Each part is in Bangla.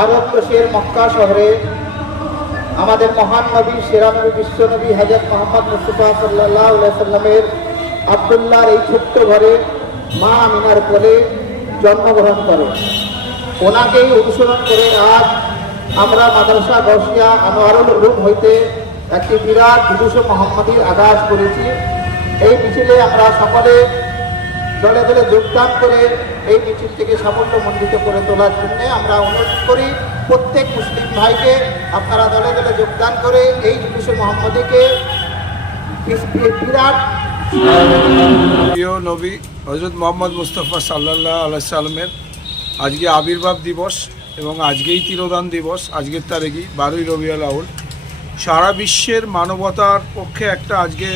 আরব মক্কা শহরে আমাদের মহান নবী সেরানবী বিশ্বনবী হাজার মোহাম্মদ মুস্তফা সাল্লাহ সাল্লামের আবদুল্লাহর এই ছোট্ট ঘরে মা মিনার করে জন্মগ্রহণ করে। ওনাকেই অনুসরণ করে আজ আমরা মাদ্রাসা গসিয়া আনোয়ারুল রুম হইতে একটি বিরাট বিদুষ মোহাম্মদীর আগাজ করেছি। এই মিছিলে আমরা সকলে দলে দলে যোগদান করে এই মিছিলটিকে সাফল্যমণ্ডিত করে তোলার জন্য আমরা অনুরোধ করি প্রত্যেক মুসলিম ভাইকে, আপনারা দলে দলে যোগদান করে এই জুলুসে মোহাম্মদীকে বিরাট। প্রিয় নবী হজরত মোহাম্মদ মুস্তফা সাল্লাহ আল্লাহ সাল্লামের আজকে আবির্ভাব দিবস এবং আজকেই তিরোদান দিবস, আজকের তারিখই বারোই রবিউল আউল সারা বিশ্বের মানবতার পক্ষে একটা আজকে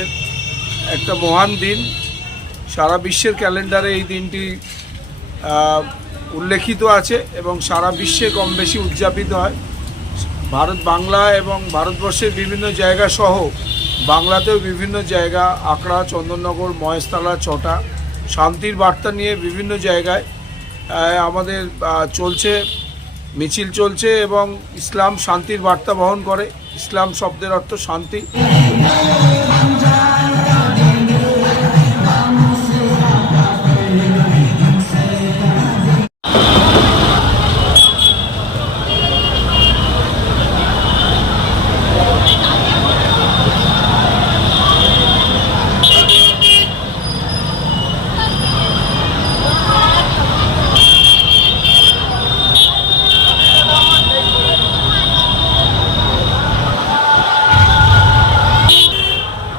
একটা মহান দিন। সারা বিশ্বের ক্যালেন্ডারে এই দিনটি উল্লেখিত আছে এবং সারা বিশ্বে কম বেশি উদযাপিত হয়। ভারত বাংলা এবং ভারতবর্ষের বিভিন্ন জায়গা সহ বাংলাতেও বিভিন্ন জায়গা আকড়া চন্দননগর, মহেশতলা চটা শান্তির বার্তা নিয়ে বিভিন্ন জায়গায় আমাদের চলছে, মিছিল চলছে এবং ইসলাম শান্তির বার্তা বহন করে। ইসলাম শব্দের অর্থ শান্তি।